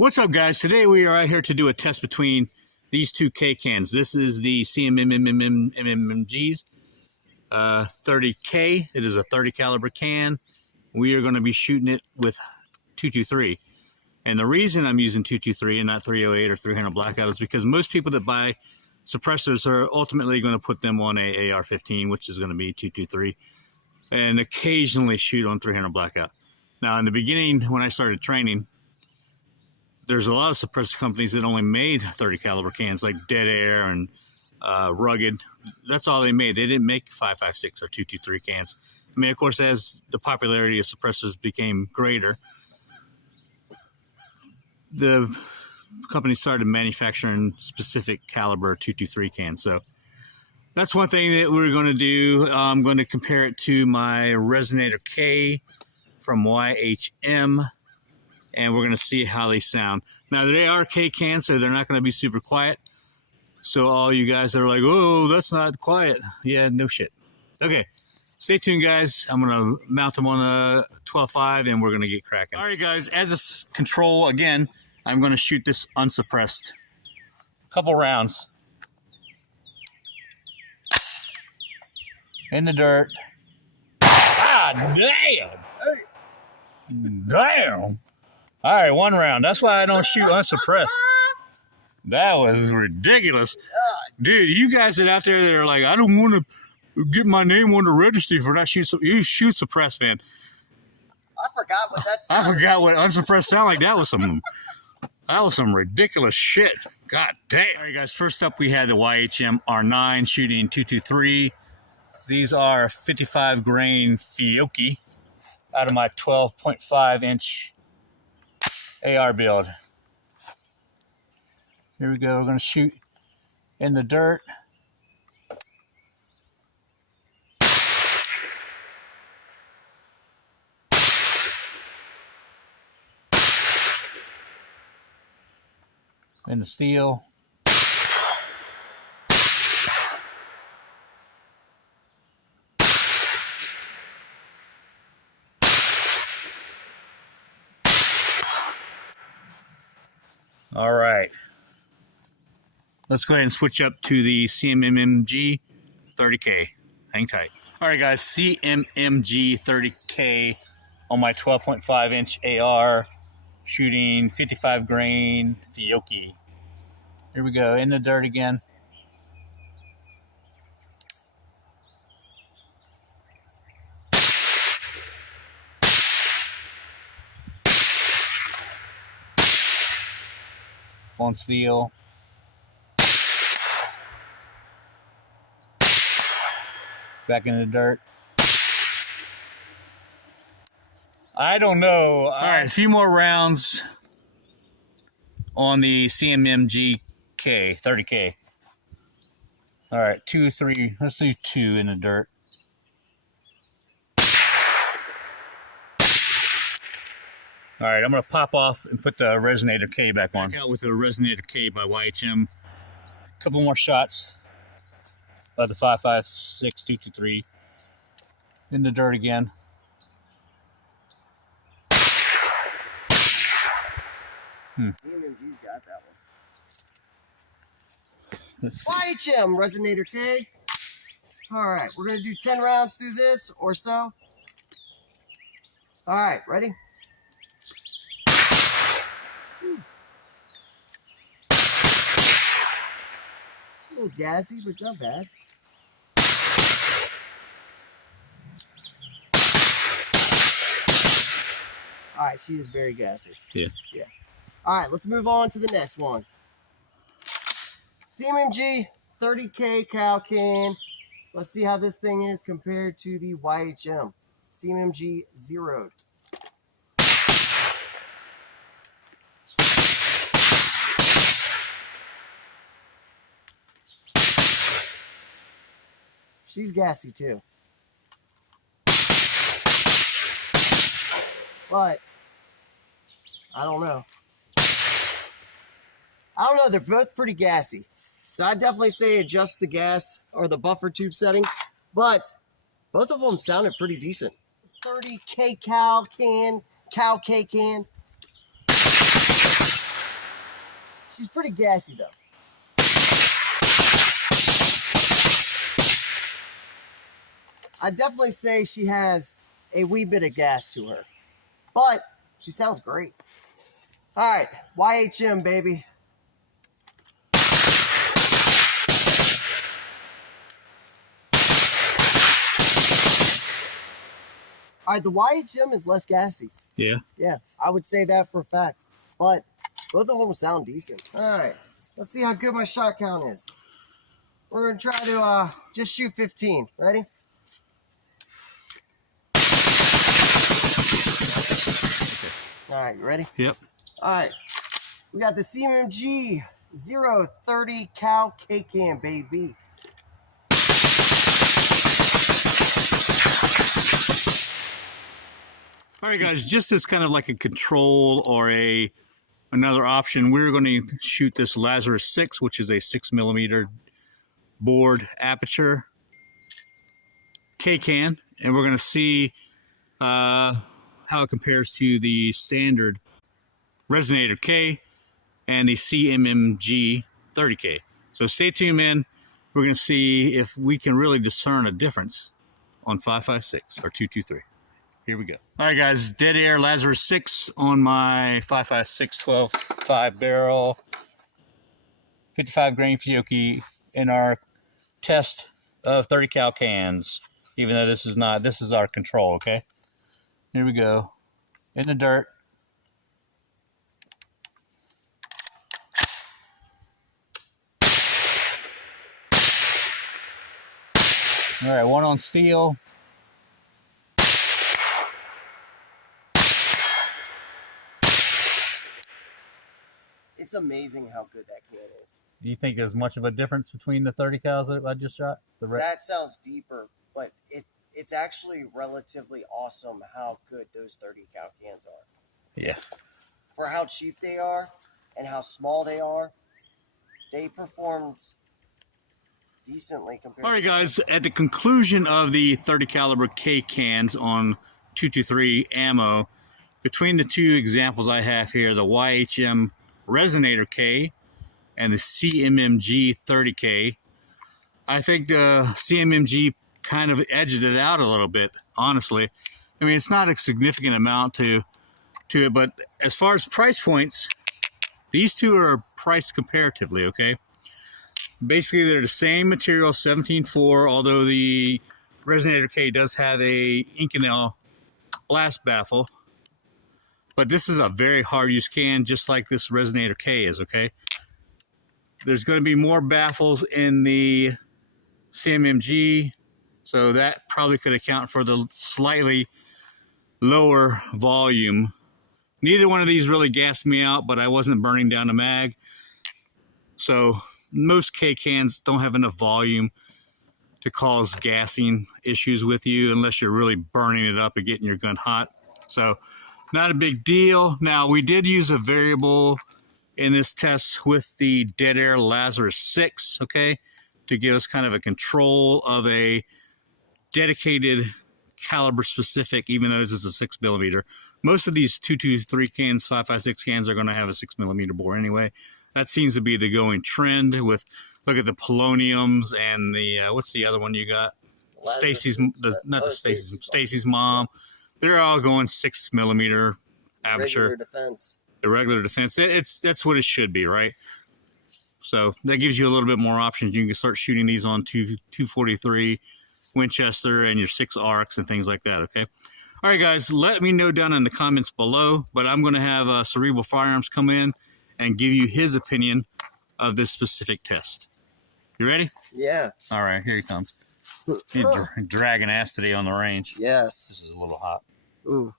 What's up, guys? Today we are out here to do a test between these two K cans. This is the CMMG 30K. It is a 30 caliber can. We are going to be shooting it with 223. And the reason I'm using 223 and not 308 or 300 blackout is because most people that buy suppressors are ultimately going to put them on a AR-15, which is going to be 223, and occasionally shoot on 300 blackout. Now, in the beginning, when I started training, there's a lot of suppressor companies that only made 30 caliber cans, like Dead Air and Rugged. That's all they made. They didn't make 5.56 or 223 cans. I mean, of course, as the popularity of suppressors became greater, the company started manufacturing specific caliber 223 cans. So that's one thing that we're going to do. I'm going to compare it to my Resonator K from YHM, and we're going to see how they sound. Now, they are K cans, so they're not going to be super quiet. So all you guys that are like, oh, that's not quiet. Yeah, no shit. Okay, stay tuned, guys. I'm going to mount them on a 12.5, and we're going to get cracking. All right, guys, as a control, again, I'm going to shoot this unsuppressed. Couple rounds. In the dirt. Ah, damn! Damn! All right, one round. That's why I don't shoot unsuppressed. That was ridiculous. Dude, you guys that out there that are like, I don't want to get my name on the registry for that shoot. You shoot suppressed, man. I forgot what that sounded. I forgot what unsuppressed sound like. That was some ridiculous shit. God damn. All right, guys, first up we had the YHM R9 shooting 223. These are 55 grain Yankee out of my 12.5 inch AR build. Here we go. We're going to shoot in the dirt. In the steel. All right. Let's go ahead and switch up to the CMMG 30K. Hang tight. All right, guys, CMMG 30K on my 12.5 inch AR, shooting 55 grain Yankee. Here we go, in the dirt again. On steel. Back in the dirt. I don't know. All right, a few more rounds on the CMMG K 30K. All right, 2, 3. Let's do 2 in the dirt. All right, I'm gonna pop off and put the Resonator K back on. Back out with the Resonator K by YHM. A couple more shots. About the 5.56 223. In the dirt again. CMMG's got that one. Let's see. YHM Resonator K. All right, we're gonna do 10 rounds through this or so. All right, ready? A little gassy, but not bad. All right, she is very gassy. Yeah. Yeah. All right, let's move on to the next one. CMMG 30K cow can. Let's see how this thing is compared to the YHM CMMG ZEROED. She's gassy too. But I don't know. They're both pretty gassy. So I definitely say adjust the gas or the buffer tube setting. But both of them sounded pretty decent. 30K cow K can. She's pretty gassy though. I'd definitely say she has a wee bit of gas to her, but she sounds great. All right, YHM, baby. All right, the YHM is less gassy. Yeah. Yeah, I would say that for a fact. But both of them sound decent. All right, let's see how good my shot count is. We're going to try to just shoot 15. Ready? All right, you ready? Yep. All right, we got the CMMG ZEROED cal K-Can, baby. All right, guys, just as kind of like a control or another option, we're going to shoot this Lazarus 6, which is a 6mm board aperture K-Can, and we're going to see how it compares to the standard Resonator K and the CMMG 30K. So stay tuned, man. We're going to see if we can really discern a difference on 5.56 or 2.23. Here we go. All right, guys, dead air Lazarus 6 on my 5.56 12.5 barrel, 55 grain Fiocchi in our test of 30 cal cans. Even though this is our control, okay? Here we go. In the dirt. All right, one on steel. It's amazing how good that can is. Do you think there's much of a difference between the 30 cals that I just shot? That sounds deeper, but it's actually relatively awesome how good those 30 cal cans are. Yeah. For how cheap they are and how small they are, they performed decently compared. All right, guys, at the conclusion of the 30 caliber K cans on 223 ammo, between the two examples I have here, the YHM Resonator K and the CMMG 30K, I think the CMMG kind of edged it out a little bit, honestly. I mean, it's not a significant amount to it, but as far as price points, these two are priced comparatively, okay? Basically, they're the same material, 17.4, although the Resonator K does have a Inconel blast baffle. But this is a very hard use can, just like this Resonator K is, okay? There's going to be more baffles in the CMMG, so that probably could account for the slightly lower volume. Neither one of these really gassed me out, but I wasn't burning down the mag. So most K cans don't have enough volume to cause gassing issues with you unless you're really burning it up and getting your gun hot. So not a big deal. Now, we did use a variable in this test with the dead air Lazarus 6, okay, to give us kind of a control of a dedicated caliber specific, even though this is a 6mm. Most of these 223 cans, 5.56 cans are going to have a 6mm bore anyway. That seems to be the going trend with, look at the poloniums and the, what's the other one you got? Stacy's, Stacy's mom. They're all going 6mm aperture. Regular defense. The regular defense. That's what it should be, right? So that gives you a little bit more options. You can start shooting these on 243 Winchester and your 6 arcs and things like that, okay? All right, guys, let me know down in the comments below, but I'm going to have Cerebral Firearms come in and give you his opinion of this specific test. You ready? Yeah. All right, here he comes. He's dragging ass today on the range. Yes. This is a little hot. Ooh.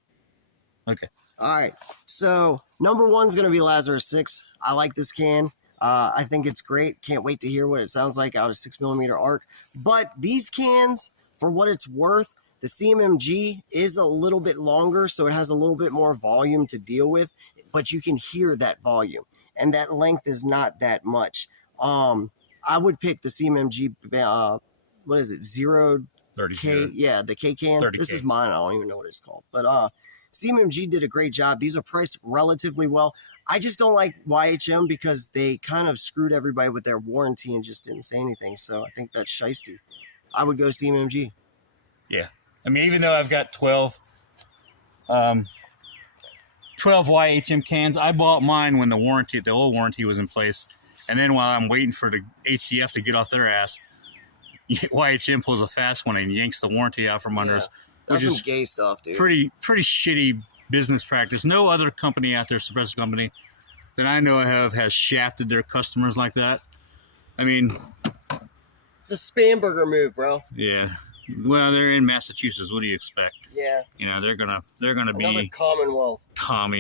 Okay. All right. So number one's going to be Lazarus 6. I like this can. I think it's great. Can't wait to hear what it sounds like out of 6mm arc. But these cans, for what it's worth, the CMMG is a little bit longer, so it has a little bit more volume to deal with, but you can hear that volume, and that length is not that much. I would pick the CMMG, what is it, ZEROED K? Yeah, the K can. 30K. This is mine. I don't even know what it's called. But CMMG did a great job. These are priced relatively well. I just don't like YHM because they kind of screwed everybody with their warranty and just didn't say anything. So I think that's shiesty. I would go CMMG. Yeah. I mean, even though I've got 12 YHM cans, I bought mine when the old warranty was in place. And then while I'm waiting for the ATF to get off their ass, YHM pulls a fast one and yanks the warranty out from under us, which That's is some gay stuff, dude. pretty shitty business practice. No other company out there, suppressor company, that I know of has shafted their customers like that. I mean, it's a spam burger move, bro. yeah. Well, they're in Massachusetts. What do you expect? Yeah. You know, they're gonna Another be Commonwealth. commie.